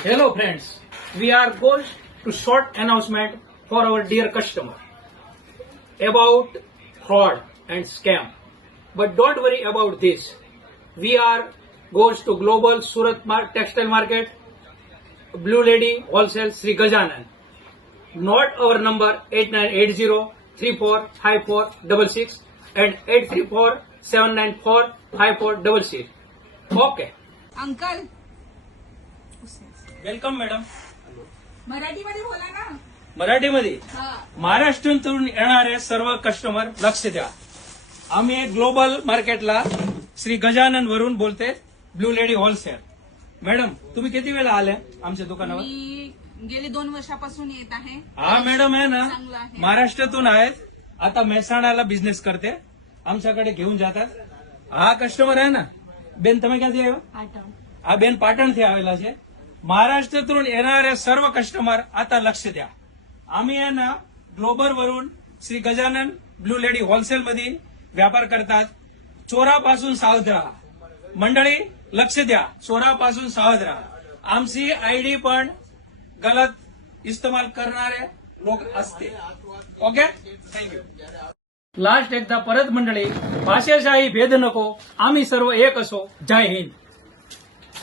Hello friends, we are going to short announcement for our dear customer about fraud and scam. But don't worry about this. We are goes to global Surat textile market, Blue Lady Wholesale Sri Gajanan. Note our number 8980345466 and 8347945466. Okay. Uncle welcome madam. मराठीमध्ये बोला ना. मराठीमध्ये हा. महाराष्ट्रातून येणारे सर्व customer लक्ष द्या. आम्ही ग्लोबल मार्केटला श्री गजानन वरून बोलते, ब्लू लेडी होलसेल. मॅडम तुम्ही किती वेळा आले आमच्या दुकानावर? मी गेली 2 वर्षापासून येत आहे. हा मॅडम आहे ना, चांगलं आहे. महाराष्ट्रातून आहेत, आता મહેસાણાला बिझनेस करते, आमच्याकडे घेऊन जातात. હા કસ્ટમર હે ને બેન, તમે ક્યાંથી આવ્યા? આ બેન પાટણથી આવેલા છે. महाराष्ट्रातून येणारे सर्व कस्टमर आता लक्ष द्या. आम्ही आहे ना ग्लोबल वरून Shri Gajanan blue lady wholesale मध्ये व्यापार करतात. चोरापासून सावध राहा मंडळी, लक्ष द्या, चोरापासून सावध राहा. आमची आयडी पण गलत इस्तेमाल करणारे लोक असते. Okay, thank you. लास्ट एकदा परत मंडळी, भाषाशाही भेद नको, आम्ही सर्व एक असो. जय हिंद.